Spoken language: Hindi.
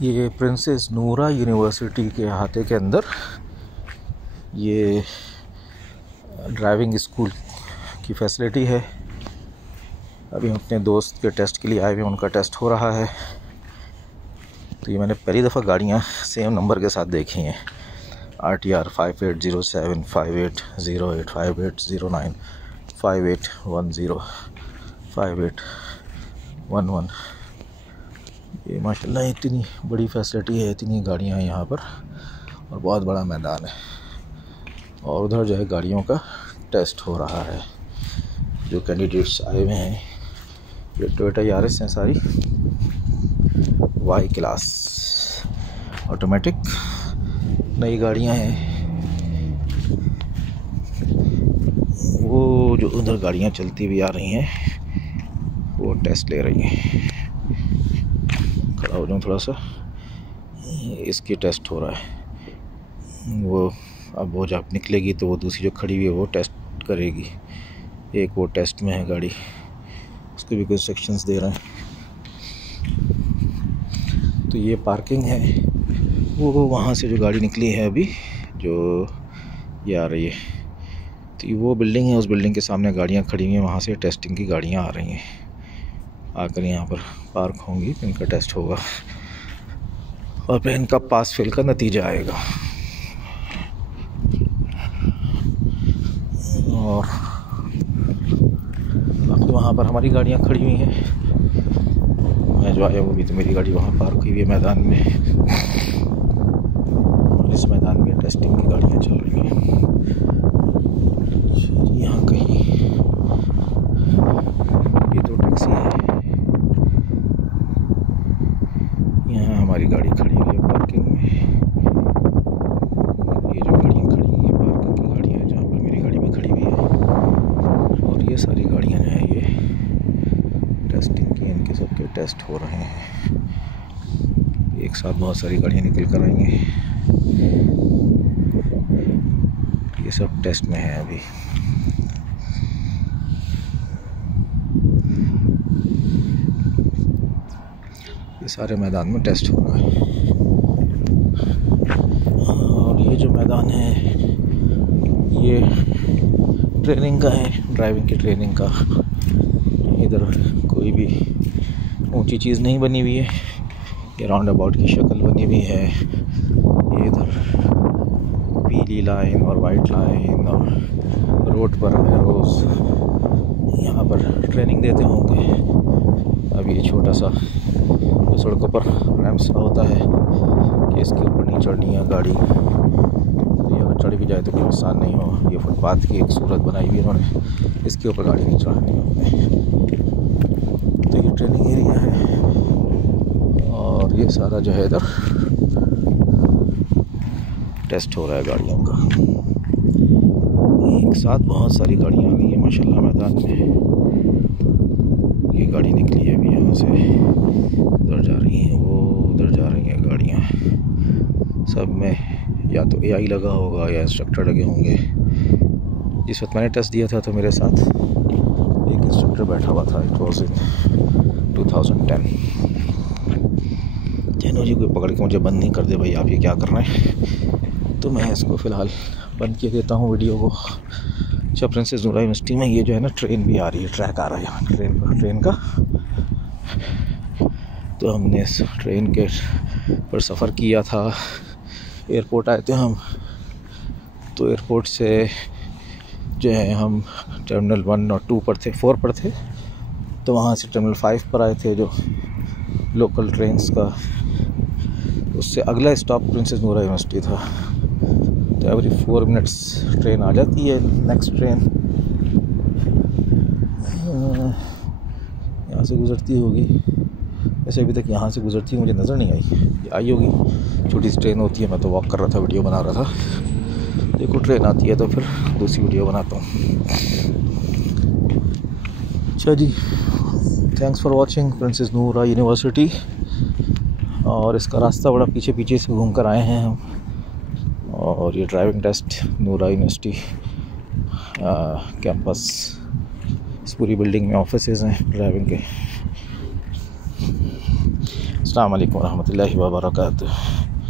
ये प्रिंसेस नूरा यूनिवर्सिटी के अहाते के अंदर ये ड्राइविंग स्कूल की फैसिलिटी है। अभी हम अपने दोस्त के टेस्ट के लिए आए हुए हैं, उनका टेस्ट हो रहा है। तो ये मैंने पहली दफ़ा गाड़ियाँ सेम नंबर के साथ देखी हैं। RTR 5807, 5808, 5809, 5810, 5811। ये माशाल्लाह इतनी बड़ी फैसिलिटी है, इतनी गाड़ियाँ हैं यहाँ पर और बहुत बड़ा मैदान है। और उधर जो है गाड़ियों का टेस्ट हो रहा है। जो कैंडिडेट्स आए हुए हैं, ये टोयोटा यारिस हैं सारी, Y क्लास ऑटोमेटिक नई गाड़ियां हैं। वो जो उधर गाड़ियां चलती हुई आ रही हैं वो टेस्ट ले रही हैं। खड़ा हो जाऊँ थोड़ा सा, इसकी टेस्ट हो रहा है। वो अब वो जब निकलेगी तो वो दूसरी जो खड़ी हुई है वो टेस्ट करेगी। एक वो टेस्ट में है गाड़ी, उसको भी कुछ सेक्शंस दे रहे हैं। तो ये पार्किंग है। वो वहाँ से जो गाड़ी निकली है अभी जो ये आ रही है, तो ये वो बिल्डिंग है, उस बिल्डिंग के सामने गाड़ियाँ खड़ी हुई हैं। वहाँ से टेस्टिंग की गाड़ियाँ आ रही हैं, आकर यहाँ पर पार्क होंगी, इनका टेस्ट होगा और फिर इनका पास फेल का नतीजा आएगा। और बाकी वहाँ पर हमारी गाड़ियाँ खड़ी हुई हैं। मैं जो आया वो भी तो मेरी गाड़ी वहाँ पार्क हुई है मैदान में। और इस मैदान में टेस्टिंग की गाड़ियाँ चल रही हैं। यहाँ कहीं ये तो टैक्सी है, यहाँ हमारी गाड़ी खड़ी हुई है पार्किंग में। ये जो गाड़ियाँ खड़ी हैं ये पार्किंग की गाड़ियाँ हैं, जहाँ पर मेरी गाड़ी भी खड़ी हुई है। और ये सारी गाड़ियाँ जो हैं ये टेस्टिंग की, इनके सबके टेस्ट हो रहे हैं। एक साथ बहुत सारी गाड़ियाँ निकल कर आएंगे। ये सब टेस्ट में है अभी। ये सारे मैदान में टेस्ट हो रहा है। और ये जो मैदान है ये ट्रेनिंग का है, ड्राइविंग की ट्रेनिंग का। इधर कोई भी ऊंची चीज़ नहीं बनी हुई है, ये राउंड अबाउट की शक्ल बनी हुई है। ये इधर पीली लाइन और वाइट लाइन और रोड पर एरोस, यहाँ पर ट्रेनिंग देते होंगे। अब ये छोटा सा सड़कों पर रैम्प्स होता है कि इसके ऊपर नहीं चढ़नी है गाड़ी, ये अगर चढ़ भी जाए तो कोई नुकसान नहीं हो। ये फुटपाथ की एक सूरत बनाई हुई है इन्होंने, इसके ऊपर गाड़ी नहीं चढ़ानी है। तो ये ट्रेनिंग एरिया है। और ये सारा जो है इधर टेस्ट हो रहा है गाड़ियों का। एक साथ बहुत सारी गाड़ियाँ आ गई हैं माशाल्लाह मैदान में। ये गाड़ी निकली है अभी यहाँ से, उधर जा रही हैं, वो उधर जा रही हैं गाड़ियाँ। सब में या तो AI लगा होगा या इंस्ट्रक्टर लगे होंगे। जिस वक्त मैंने टेस्ट दिया था तो मेरे साथ एक इंस्ट्रक्टर बैठा हुआ था। It was in 2010। चलो जी, कोई पकड़ के मुझे बंद नहीं कर दे भाई, आप ये क्या कर रहे हैं। तो मैं इसको फ़िलहाल बंद किए देता हूँ वीडियो को। अच्छा, प्रिंसेस नूरा यूनिवर्सिटी में ये जो है ना ट्रेन भी आ रही है, ट्रैक आ रहा है ट्रेन का। तो हमने इस ट्रेन के पर सफ़र किया था। एयरपोर्ट आए थे हम, तो एयरपोर्ट से जो है हम टर्मिनल 1 और 2 पर थे, 4 पर थे। तो वहाँ से टर्मिनल 5 पर आए थे, जो लोकल ट्रेन्स का उससे अगला स्टॉप प्रिंसेस नूरा यूनिवर्सिटी था। तो एवरी 4 मिनट्स ट्रेन आ जाती है, नेक्स्ट ट्रेन यहाँ से गुज़रती होगी। वैसे अभी तक यहाँ से गुज़रती मुझे नज़र नहीं आई, आई होगी। छोटी सी ट्रेन होती है, मैं तो वॉक कर रहा था, वीडियो बना रहा था। देखो ट्रेन आती है तो फिर दूसरी वीडियो बनाता हूँ। अच्छा जी, थैंक्स फॉर वॉचिंग प्रिंसेस नूरा यूनिवर्सिटी। और इसका रास्ता बड़ा पीछे पीछे से घूम कर आए हैं हम। और ये ड्राइविंग टेस्ट नूरा यूनिवर्सिटी कैंपस, इस पूरी बिल्डिंग में ऑफिसेज हैं ड्राइविंग के। अस्सलाम वालेकुम रहमतुल्लाहि व बरकातुहू।